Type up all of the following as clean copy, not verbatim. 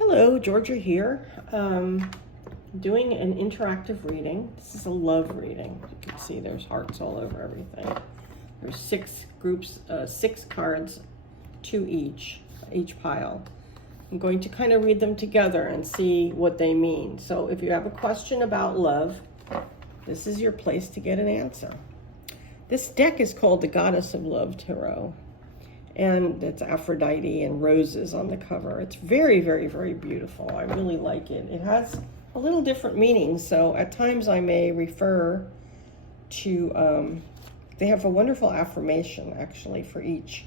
Hello, Georgia here. Doing an interactive reading. This is a love reading. You can see there's hearts all over everything. There's six groups, six cards, two each pile. I'm going to kind of read them together and see what they mean. So if you have a question about love, this is your place to get an answer. This deck is called the Goddess of Love Tarot. And it's Aphrodite and roses on the cover. It's very, very, very beautiful. I really like it. It has a little different meaning. So at times I may refer to, they have a wonderful affirmation actually for each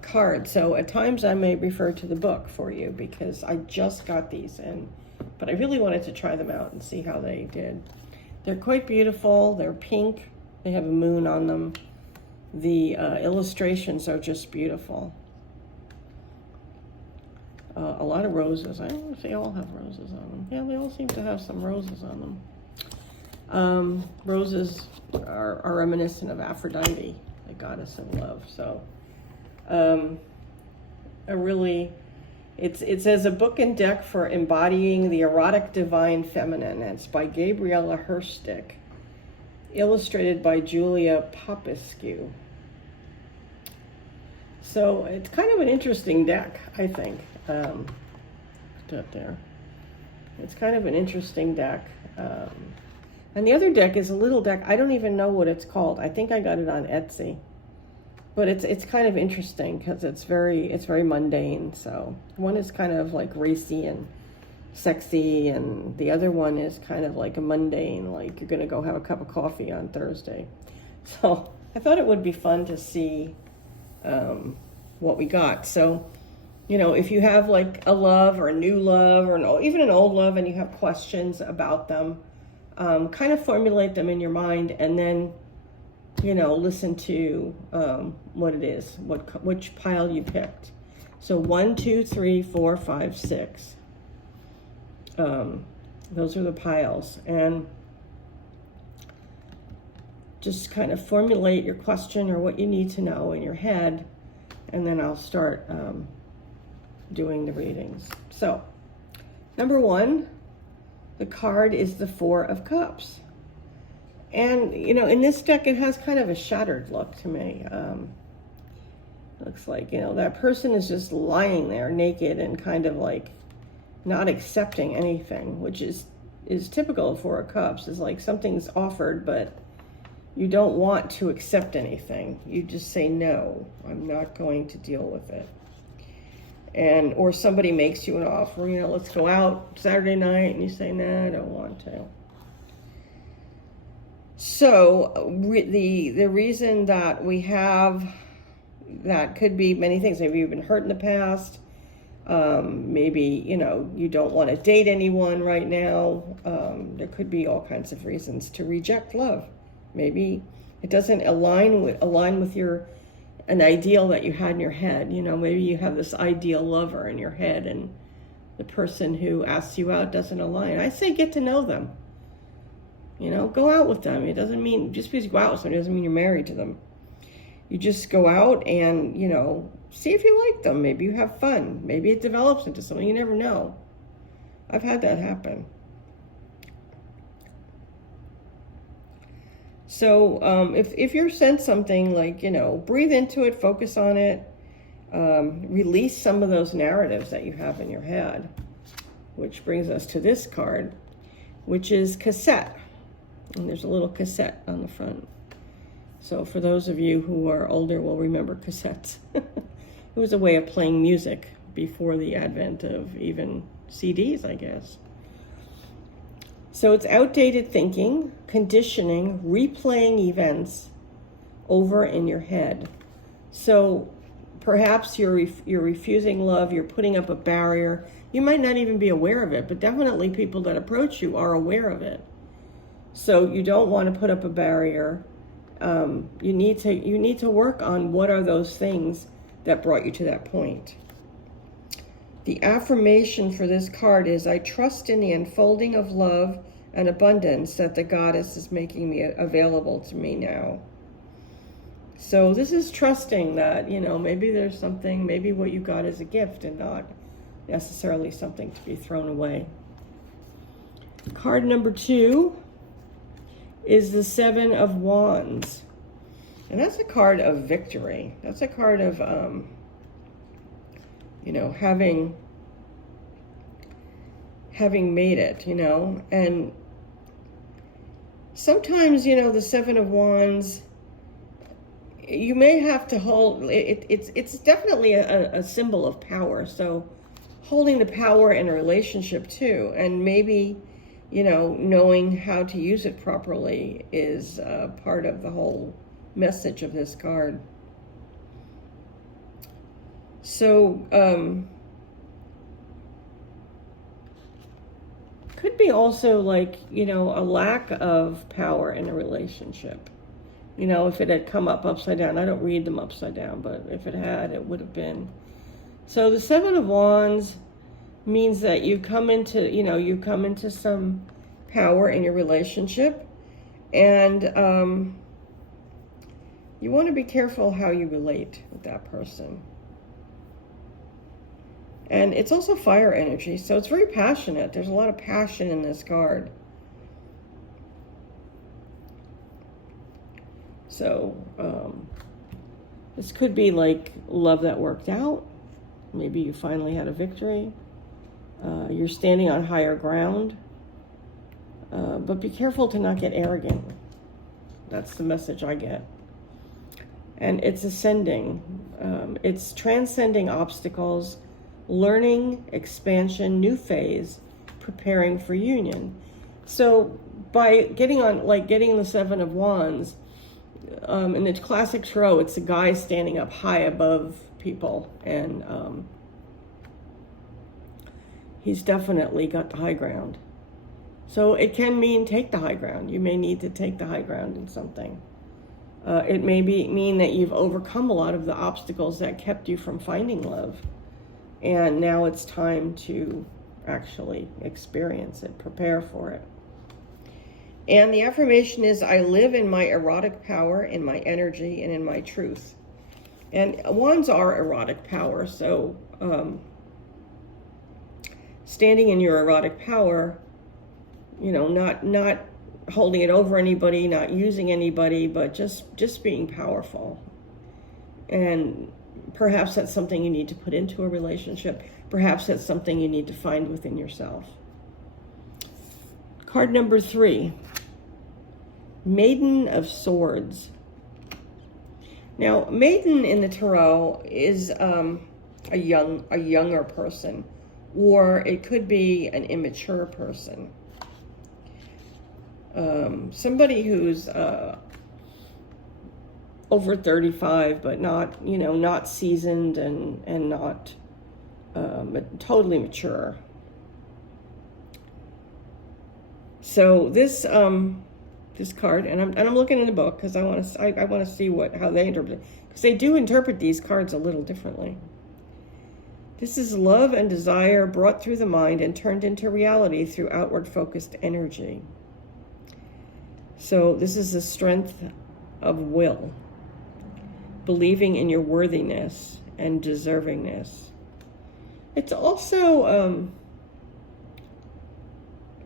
card. So at times I may refer to the book for you because I just got these in. But I really wanted to try them out and see how they did. They're quite beautiful. They're pink. They have a moon on them. The illustrations are just beautiful. A lot of roses. I don't know if they all have roses on them. Yeah, they all seem to have some roses on them. Roses are reminiscent of Aphrodite, the goddess of love. So, it says a book and deck for embodying the erotic divine feminine. And it's by Gabriella Herstick. Illustrated by Julia Popescu. So it's kind of an interesting deck, I think. Put that there. It's kind of an interesting deck. And the other deck is a little deck. I don't even know what it's called. I think I got it on Etsy. But it's kind of interesting because it's very mundane. So one is kind of like racy and sexy, and the other one is kind of like a mundane, like you're gonna go have a cup of coffee on Thursday. So I thought it would be fun to see what we got. So, you know, if you have like a love or a new love or even an old love and you have questions about them, kind of formulate them in your mind and then, you know, listen to what it is, which pile you picked. So 1, 2, 3, 4, 5, 6. Those are the piles, and just kind of formulate your question or what you need to know in your head, and then I'll start doing the readings. So, number 1, the card is the 4 of Cups. And, you know, in this deck, it has kind of a shattered look to me. Looks like, you know, that person is just lying there naked and kind of like not accepting anything, which is typical of 4 of Cups. Is like something's offered, but you don't want to accept anything. You just say, no, I'm not going to deal with it. And, or somebody makes you an offer, you know, let's go out Saturday night, and you say, no, I don't want to. So the reason that we have that could be many things. Maybe you've been hurt in the past. Maybe, you know, you don't want to date anyone right now. There could be all kinds of reasons to reject love. Maybe it doesn't align with an ideal that you had in your head. You know, maybe you have this ideal lover in your head and the person who asks you out doesn't align. I say get to know them. You know, go out with them. It doesn't mean, just because you go out with somebody doesn't mean you're married to them. You just go out and, you know, see if you like them. Maybe you have fun. Maybe it develops into something. You never know. I've had that happen. So if you're sent something, like, you know, breathe into it, focus on it, release some of those narratives that you have in your head, which brings us to this card, which is cassette. And there's a little cassette on the front. So for those of you who are older will remember cassettes. It was a way of playing music before the advent of even CDs, I guess. So it's outdated thinking, conditioning, replaying events over in your head. So perhaps you're refusing love, you're putting up a barrier. You might not even be aware of it, but definitely people that approach you are aware of it. So you don't want to put up a barrier. You need to work on what are those things that brought you to that point. The affirmation for this card is, I trust in the unfolding of love and abundance that the goddess is making me available to me now. So this is trusting that, you know, maybe there's something, maybe what you got is a gift and not necessarily something to be thrown away. Card number 2 is the Seven of Wands. And that's a card of victory. That's a card of, you know, having made it, you know. And sometimes, you know, the Seven of Wands, you may have to hold, it's definitely a symbol of power. So holding the power in a relationship too, and maybe, you know, knowing how to use it properly is part of the whole message of this card. So could be also like, you know, a lack of power in a relationship. You know, if it had come up upside down, I don't read them upside down, but if it had, it would have been. So the Seven of Wands means that you come into, you know, you come into some power in your relationship, and you want to be careful how you relate with that person. And it's also fire energy, so it's very passionate. There's a lot of passion in this card. So this could be like love that worked out. Maybe you finally had a victory. You're standing on higher ground. But be careful to not get arrogant. That's the message I get. And it's ascending. It's transcending obstacles, learning, expansion, new phase, preparing for union. So by getting on, like getting the Seven of Wands, in the classic tarot, it's a guy standing up high above people, and he's definitely got the high ground. So it can mean take the high ground. You may need to take the high ground in something. It may mean that you've overcome a lot of the obstacles that kept you from finding love, and now it's time to actually experience it, prepare for it. And the affirmation is, I live in my erotic power, in my energy, and in my truth. And wands are erotic power, so standing in your erotic power, you know, not holding it over anybody, not using anybody, but just being powerful. And perhaps that's something you need to put into a relationship. Perhaps that's something you need to find within yourself. Card number 3, Maiden of Swords. Now, maiden in the tarot is a younger person, or it could be an immature person. Somebody who's over 35, but not, you know, not seasoned and not totally mature. So this this card, and I'm looking in the book because I want to see how they interpret it, because they do interpret these cards a little differently. This is love and desire brought through the mind and turned into reality through outward focused energy. So this is the strength of will, believing in your worthiness and deservingness. It's also,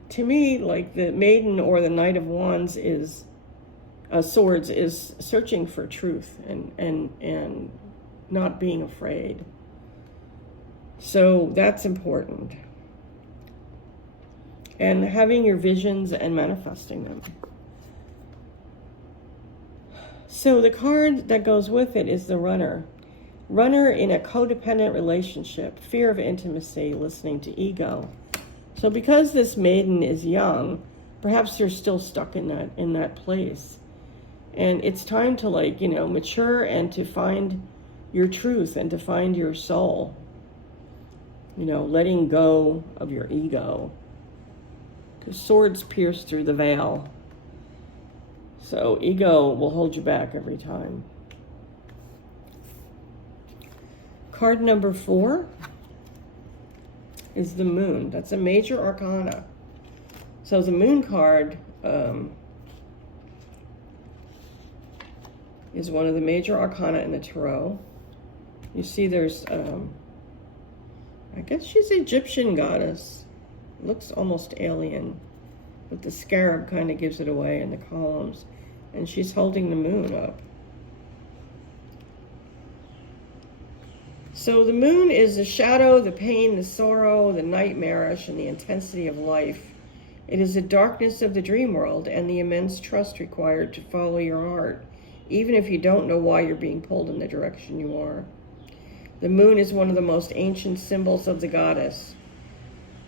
to me, like the Maiden or the Knight of Wands is, Swords is searching for truth and not being afraid. So that's important. And having your visions and manifesting them. So the card that goes with it is the Runner. Runner in a codependent relationship, fear of intimacy, listening to ego. So because this maiden is young, perhaps you're still stuck in that place. And it's time to, like, you know, mature and to find your truth and to find your soul. You know, letting go of your ego. Because swords pierce through the veil. So ego will hold you back every time. Card number 4 is the Moon. That's a major arcana. So the Moon card is one of the major arcana in the tarot. You see there's I guess she's an Egyptian goddess. Looks almost alien, but the scarab kind of gives it away in the columns. And she's holding the moon up. So the moon is the shadow, the pain, the sorrow, the nightmarish, and the intensity of life. It is the darkness of the dream world and the immense trust required to follow your heart, even if you don't know why you're being pulled in the direction you are. The moon is one of the most ancient symbols of the goddess.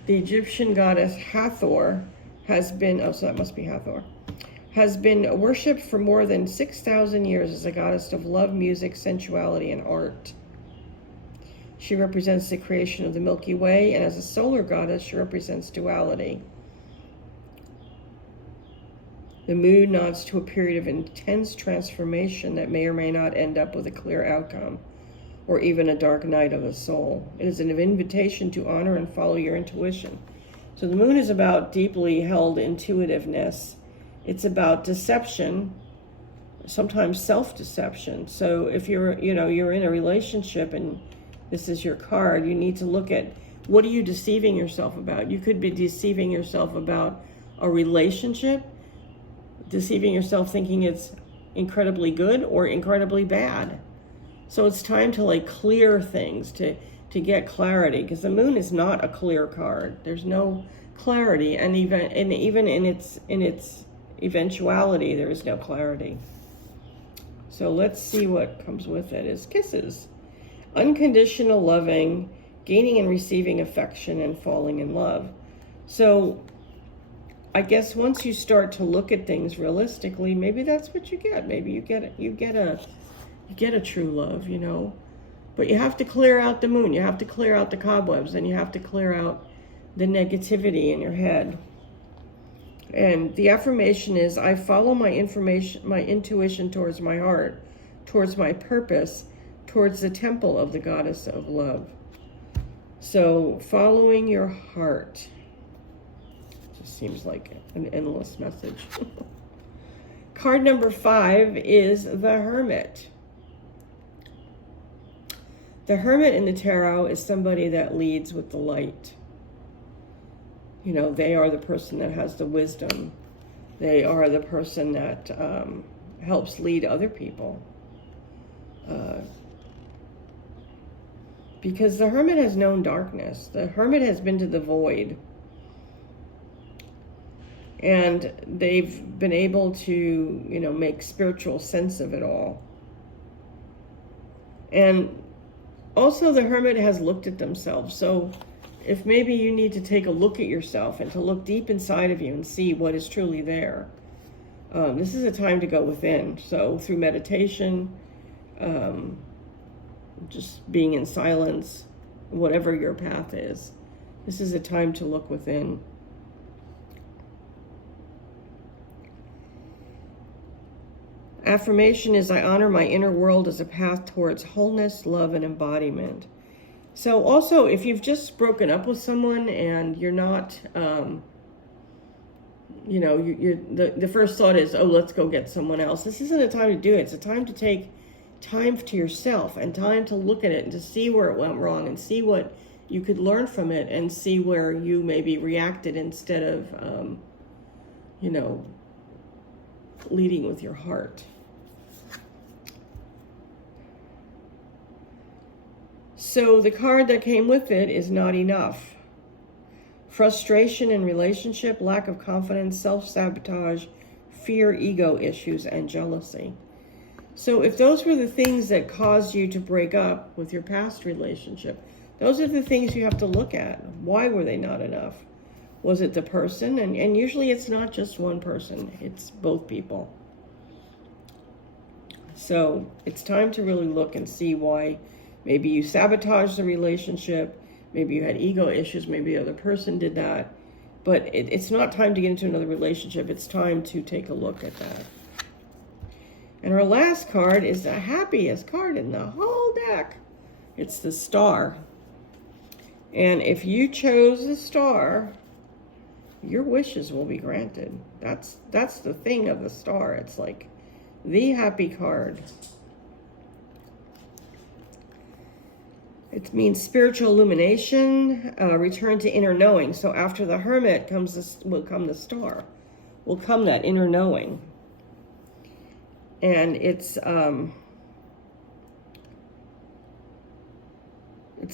The Egyptian goddess Hathor has been, so that must be Hathor, has been worshipped for more than 6,000 years as a goddess of love, music, sensuality, and art. She represents the creation of the Milky Way, and as a solar goddess, she represents duality. The moon nods to a period of intense transformation that may or may not end up with a clear outcome, or even a dark night of the soul. It is an invitation to honor and follow your intuition. So the moon is about deeply held intuitiveness. It's about deception, sometimes self-deception. So if you're in a relationship and this is your card, you need to look at, what are you deceiving yourself about? You could be deceiving yourself about a relationship, deceiving yourself thinking it's incredibly good or incredibly bad. So it's time to clear things, to get clarity, because the moon is not a clear card. There's no clarity, and even in its eventuality, there is no clarity. So let's see what comes with it. Is kisses. Unconditional loving, gaining and receiving affection, and falling in love. So I guess once you start to look at things realistically, maybe that's what you get. Maybe you get a true love, But you have to clear out the moon. You have to clear out the cobwebs, and you have to clear out the negativity in your head. And the affirmation is, I follow my intuition towards my heart, towards my purpose, towards the temple of the goddess of love. So following your heart just seems like an endless message. Card number 5 is the Hermit. The Hermit in the tarot is somebody that leads with the light. They are the person that has the wisdom. They are the person that helps lead other people. Because the Hermit has known darkness. The Hermit has been to the void. And they've been able to, make spiritual sense of it all. And also the Hermit has looked at themselves. So if maybe you need to take a look at yourself and to look deep inside of you and see what is truly there, this is a time to go within. So through meditation, just being in silence, whatever your path is, this is a time to look within. Affirmation is, I honor my inner world as a path towards wholeness, love, and embodiment. So also, if you've just broken up with someone and you're not, the first thought is, oh, let's go get someone else. This isn't a time to do it. It's a time to take time to yourself and time to look at it and to see where it went wrong and see what you could learn from it and see where you maybe reacted instead of, leading with your heart. So the card that came with it is not enough. Frustration in relationship, lack of confidence, self-sabotage, fear, ego issues, and jealousy. So if those were the things that caused you to break up with your past relationship, those are the things you have to look at. Why were they not enough? Was it the person? And usually it's not just one person. It's both people. So it's time to really look and see why maybe you sabotaged the relationship. Maybe you had ego issues. Maybe the other person did that. But it's not time to get into another relationship. It's time to take a look at that. And our last card is the happiest card in the whole deck. It's the Star. And if you chose the Star, your wishes will be granted. That's the thing of the Star. It's like the happy card. It means spiritual illumination, return to inner knowing. So after the Hermit will come the Star, will come that inner knowing. And it's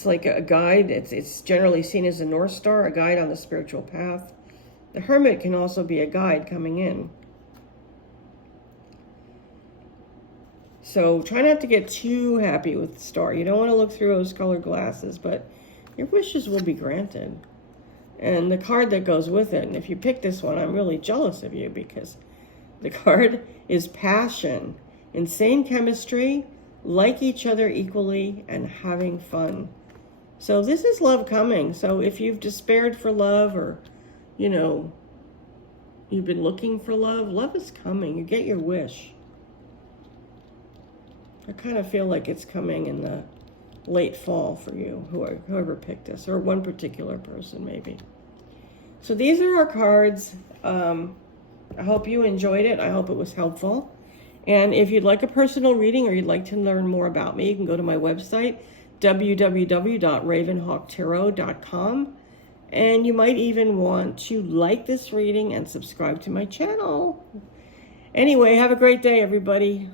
like a guide. It's generally seen as a North Star, a guide on the spiritual path. The Hermit can also be a guide coming in. So try not to get too happy with the Star. You don't want to look through rose-colored glasses, but your wishes will be granted. And the card that goes with it, and if you pick this one, I'm really jealous of you, because the card is passion, insane chemistry, like each other equally, and having fun. So this is love coming. So if you've despaired for love, or, you know, you've been looking for love, love is coming. You get your wish. I kind of feel like it's coming in the late fall for you, whoever picked this, or one particular person maybe. So these are our cards. I hope you enjoyed it. I hope it was helpful. And if you'd like a personal reading, or you'd like to learn more about me, you can go to my website, www.ravenhawktarot.com. And you might even want to like this reading and subscribe to my channel. Anyway, have a great day, everybody.